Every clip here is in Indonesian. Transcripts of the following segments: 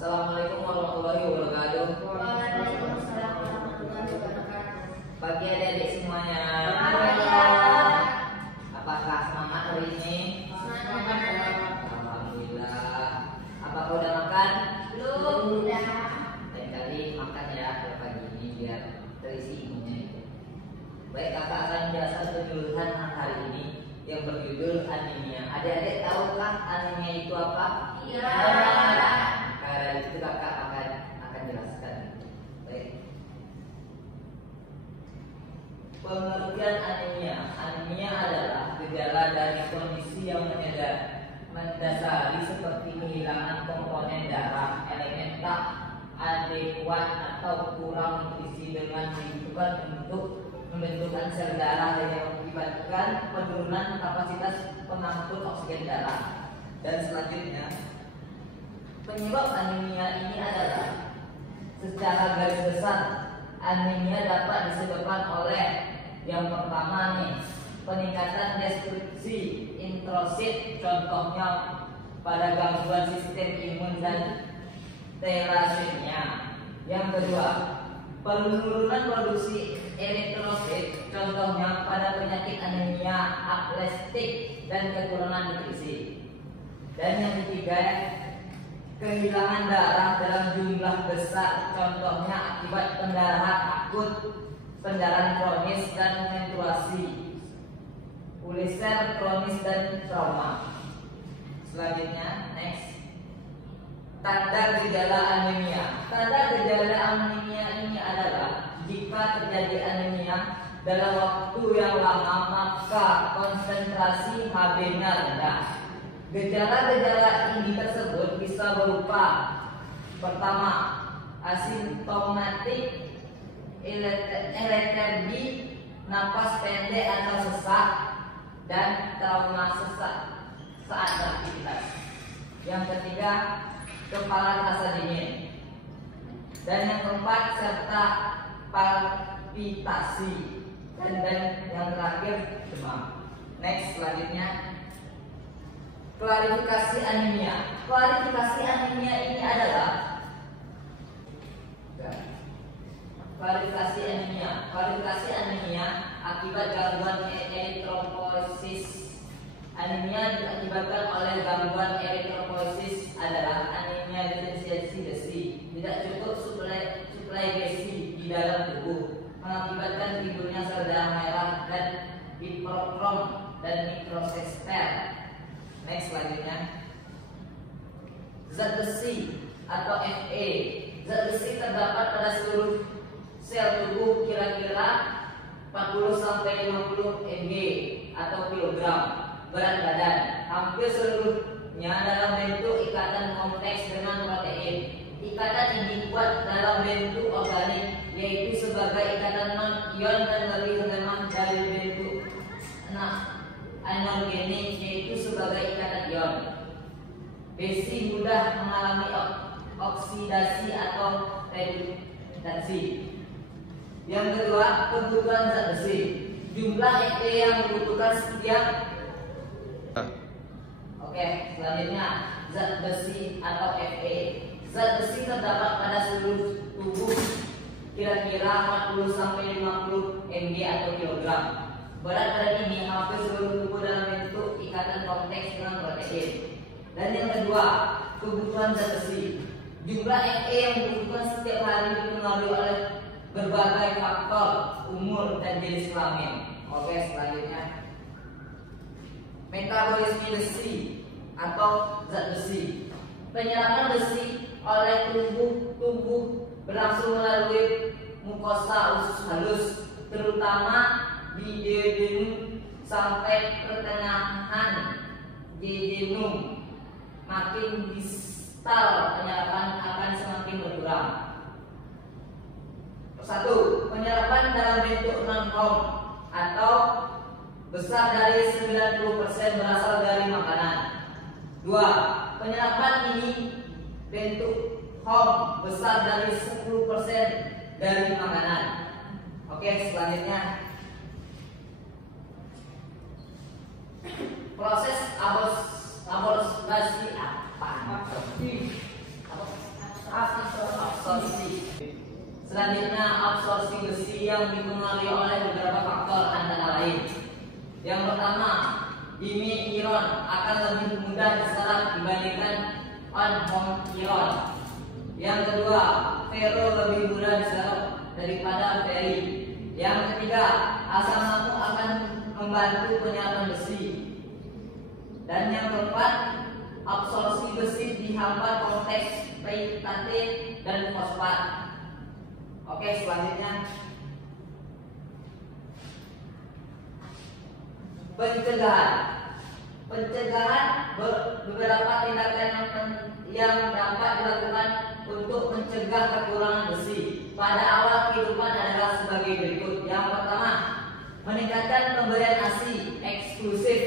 Assalamualaikum warahmatullahi wabarakatuh. Waalaikumsalam warahmatullahi wabarakatuh. Pagi adik-adik semuanya. Apakah semangat hari ini? Alhamdulillah. Apakah udah makan? Belum. Lain kali makan ya kalau pagi ini biar terisi imunnya. Baik, kakak akan menjelaskan penjelasan hari ini yang berjudul anemia. Adik-adik tahukah anemia itu apa? Iya. Dari itu kakak akan jelaskan. Baik. Pengertian anemia. Anemia adalah gejala dari kondisi yang mendasari seperti kehilangan komponen darah, elemen tak adekuat atau kurang nutrisi dengan dibutuhkan untuk pembentukan sel darah yang mengakibatkan penurunan kapasitas pengangkut oksigen darah. Dan selanjutnya, penyebab anemia ini adalah secara garis besar anemia dapat disebabkan oleh yang pertama nih, peningkatan destruksi introsit, contohnya pada gangguan sistem imun dan thalassemia. Yang kedua, penurunan produksi eritrosit, contohnya pada penyakit anemia aplastik dan kekurangan nutrisi. Dan yang ketiga, kehilangan darah dalam jumlah besar, contohnya akibat pendarahan akut, pendarahan kronis dan menstruasi, ulcer kronis dan trauma. Selanjutnya, next. Tanda gejala anemia. Tanda gejala anemia ini adalah jika terjadi anemia dalam waktu yang lama maka konsentrasi Hb-nya rendah. Gejala-gejala ini tersebut bisa berupa: pertama, asimptomatik, letargi, napas pendek atau sesak, dan trauma sesak saat beraktivitas. Yang ketiga, kepala terasa dingin. Dan yang keempat, serta palpitasi. Dan yang terakhir, demam. Next, selanjutnya, klarifikasi anemia. Klarifikasi anemia ini adalah klarifikasi anemia akibat gangguan eritropoiesis. Anemia diakibatkan oleh gangguan eritropoiesis adalah anemia defisiensi besi. Tidak cukup suplai besi di dalam tubuh, mengakibatkan timbulnya sel darah merah dan hiperkrom dan mikrosesper. Next, selanjutnya, zat besi atau Fe. Zat besi terdapat pada seluruh sel tubuh kira-kira 40-50 mg atau kilogram. Berat badan hampir seluruhnya dalam bentuk ikatan kompleks dengan protein. Ikatan ini kuat dalam bentuk organik, yaitu sebagai ikatan non-ion, dan lebih lemah dari bentuk anorganik, yaitu sebagai ikatan ion. Besi mudah mengalami oksidasi atau redukasi. Yang kedua, kebutuhan zat besi. Jumlah Fe yang dibutuhkan setiap. Oke, selanjutnya, zat besi atau Fe. Zat besi terdapat pada seluruh tubuh kira-kira 40-50 mg atau kilogram. Berat badan ini hampir seluruh tubuh dalam bentuk ikatan kompleks dengan protein. Dan yang kedua, kebutuhan zat besi. Jumlah Fe yang dibutuhkan setiap hari dipengaruhi oleh berbagai faktor, umur, dan jenis kelamin. Oke, selanjutnya, metabolisme besi atau zat besi. Penyerapan besi oleh tubuh berlangsung melalui mukosa usus halus, terutama di duodenum sampai pertengahan jejunum. Makin distal, penyerapan akan semakin berkurang. Satu, penyerapan dalam bentuk non-hom atau besar dari 90% berasal dari makanan. Dua, penyerapan ini bentuk hom besar dari 10% dari makanan. Oke, selanjutnya, proses aborsi apa? absorpsi. Selanjutnya, absorpsi besi yang dipengaruhi oleh beberapa faktor antara lain. Yang pertama, dimi ion akan lebih mudah diserap dibandingkan on-home ion. Yang kedua, ferro lebih mudah diserap daripada feri. Yang ketiga, asam lambung akan membantu penyerapan besi. Dan yang keempat, absorpsi besi dihambat konteks phtate dan fosfat. Oke, selanjutnya pencegahan beberapa tindakan yang dapat dilakukan untuk mencegah kekurangan besi pada awal kehidupan adalah sebagai berikut. Yang pertama, meningkatkan pemberian ASI eksklusif.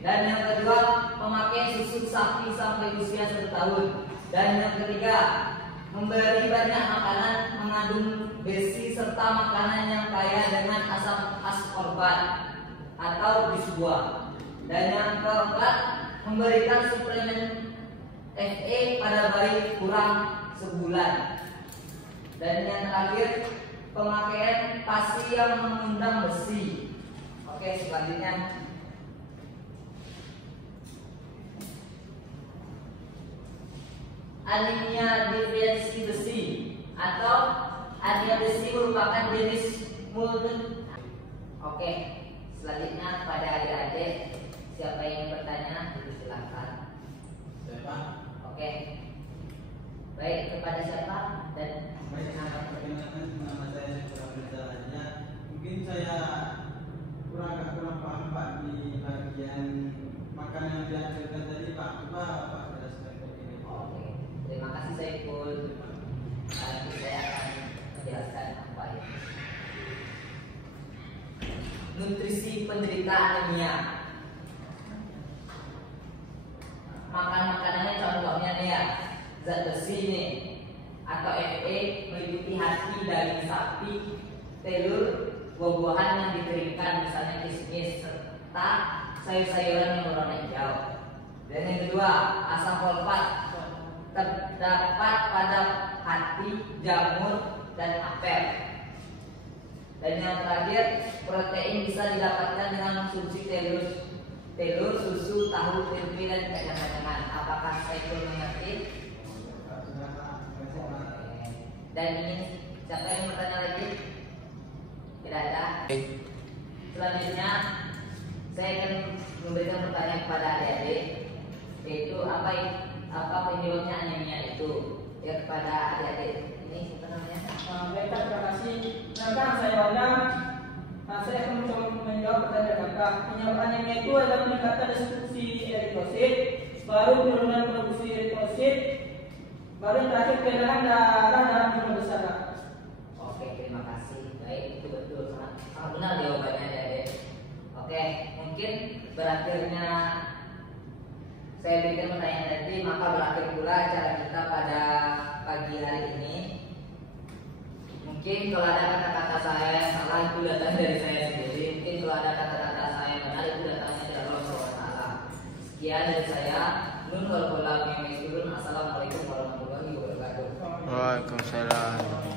Dan yang kedua, memakai susu sapi sampai usia 1 tahun. Dan yang ketiga, memberi banyak makanan mengandung besi serta makanan yang kaya dengan asam ascorbat atau bis buah. Dan yang keempat, memberikan suplemen Fe pada bayi kurang sebulan. Dan yang terakhir, pemakaian pasi yang mengundang besi. Oke, selanjutnya anemia defisiensi besi atau anemia besi merupakan jenis multi. Oke, selanjutnya pada adik-adik, siapa yang bertanya silakan. Siapa? Oke, baik, kepada siapa dan Perkenalkan, nama saya Syukur Abdullah. Mungkin saya agak kurang paham Pak di bagian makanan yang dihasilkan tadi Pak. Coba Pak jelaskan begini. Oke, terima kasih Saiful. Nanti saya akan menjelaskan apa itu. Nutrisi penderita anemia. Makan makanannya contohnya nih ya, zat besi nih atau Fe meliputi hati, daging sapi, telur, buah-buahan yang dikeringkan misalnya kismis serta sayur-sayuran yang berwarna hijau. Dan yang kedua, asam fosfat terdapat pada hati, jamur, dan apel. Dan yang terakhir, protein bisa didapatkan dengan konsumsi telur, susu, tahu, tempe, dan kacang-kacangan. Apakah saya perlu mengerti? Dan ini siapa yang bertanya lagi? Tidak ada. Selanjutnya saya akan memberikan pertanyaan kepada adik-adik, yaitu apa penyebabnya anemia itu? Ya, kepada adik-adik. Ini siapa namanya? Baik, terima kasih. Nah, saya Wanda. Saya akan mencoba menjawab pertanyaan kakak. Penyebab anemia itu adalah peningkatan destruksi eritrosit, baru penurunan produksi eritrosit, baru yang terakhir kehilangan darah dalam jumlah besar. Oke, terima kasih. Baik, itu betul, sangat benar jawabannya adik-adik. Oke, mungkin berakhirnya saya berikan pertanyaan tadi, maka berakhir pula acara kita pada pagi hari ini. Mungkin kalau ada kata-kata saya yang salah itu datang dari saya sendiri. Mungkin kalau ada kata-kata saya yang benar itu datangnya dari Allah SWT. Sekian dari saya. Nun wal qalam. Assalamualaikum warahmatullahi wabarakatuh. Waalaikumsalam.